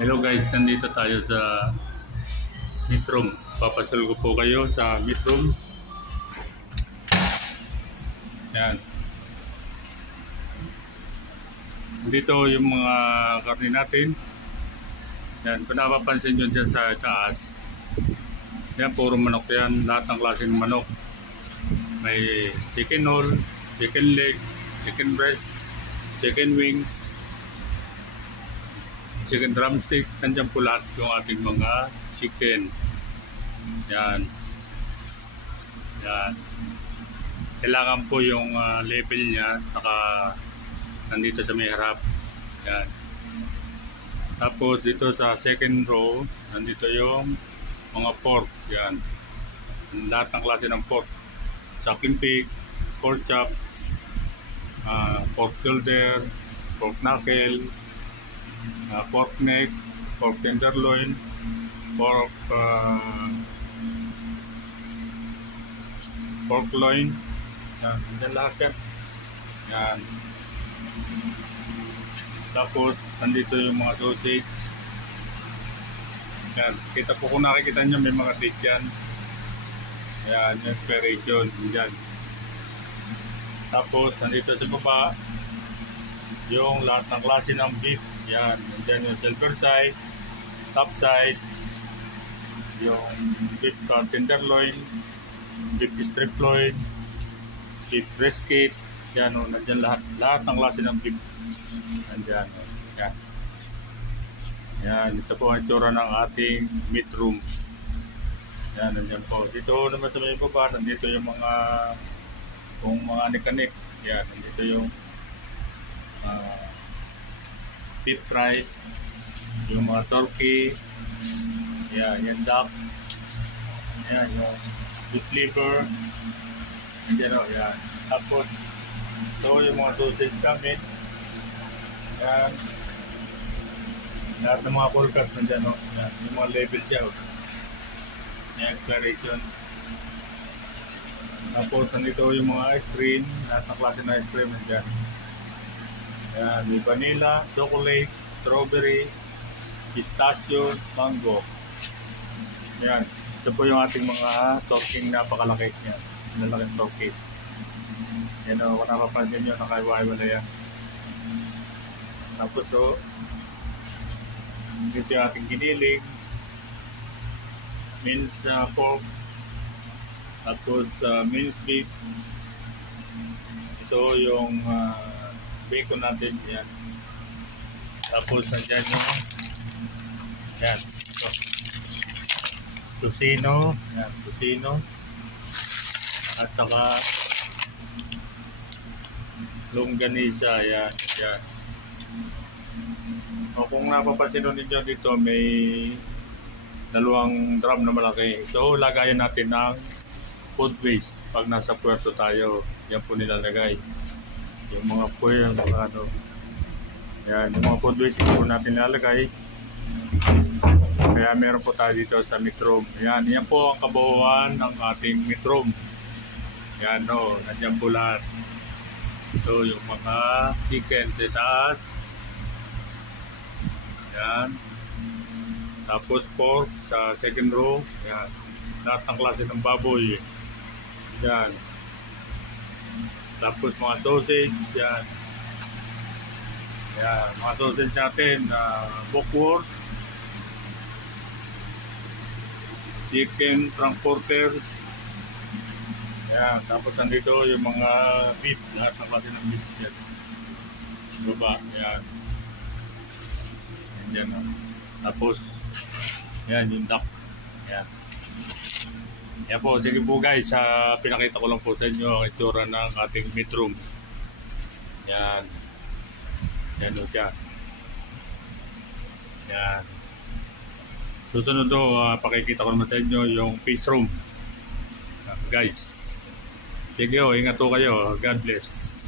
Hello guys, nandito tayo sa Metroom. Papasal ko po kayo sa Metroom. Yan. Dito yung mga karne natin. Yan, kung napapansin nyo dyan sa taas. Yan, puro manok yan. Lahat ng klaseng manok. May chicken roll, chicken leg, chicken breast, chicken wings, chicken drumstick. Nandiyan po lahat yung ating mga chicken. Yan. Yan. Kailangan po yung label niya nandito sa may harap. Yan. Tapos dito sa second row, nandito yung mga pork. Yan. Lahat ng klase ng pork. Sucking pig, pork chop, pork shoulder, pork knuckle, pork neck, pork tenderloin, pork loin. Yan, yan lahat yan. Yan. Tapos nandito yung mga sausage. Yan, kita po kung nakikita nyo may mga date yan. Yan, yung expiration yan. Tapos nandito sa baba yung lahat ng klase ng beef. Yan, yan yung silver side, top side, yung beef tenderloin, beef strip loin, beef brisket. Yan o, nandyan lahat ng klase ng beef. Nandyan o, yan. Yan, ito po ang itsura ng ating meat room. Yan, nandyan po. Dito naman sa may baba, nandito yung mga anik-anik. Yan, nandito yung beef fry, yung mga turkey. Yan, yan duck. Yan, yung beef liver. Yan o, yan. Tapos, ito yung mga sausage namin. Yan. Lahat ng mga forecast nandyan o. Yan, yung mga label siya o. Yung expiration. Tapos nandito yung mga ice cream, lahat ng klase ng ice cream nandyan. Yan, may vanilla, chocolate, strawberry, pistachio, mango. Yan, ito po yung ating mga topping, napakalaki yan. Nalaking topping. Yan o, kung napapansin nyo, nakaiwa-iwala yan. Tapos o, ito yung ating giniling, minced pork, tapos minced beef. Ito yung bacon natin yan. Tapos nandyan yung yan, ito tocino yan, tocino at saka longganisa. Yan, yan. O kung napapansin ninyo dito, may dalawang drum na malaki. So lagayan natin ng food waste pag nasa puerto tayo. Yan po nilalagay yung mga puer, ano. Yan, yung mga food waste po natin nilalagay. Kaya meron po tayo dito sa Metroom. Yan, yan po ang kabuuan ng ating Metroom. Yan o, nandiyan po lahat. So yung mga chicken sa taas. Yan. Tapos pork sa second row. Yan. Lahat ng klase ng baboy. Yan. Tapos mga sausage. Yan. Yan. Mga sausage natin. Bockwurst. Chicken frankfurter. Yan. Tapos nandito yung mga beef. Lahat ng klase ng beef. Yan. Baba. Yan. Yan. Tapos yan yung duck. Yan. Yan po, sige po guys, pinakita ko lang po sa inyo ang itsura ng ating Metroom. Yan. Yan o siya. Yan. Susunod do, pakikita ko naman sa inyo yung fish room. Guys. Sige o, ingat po kayo. God bless.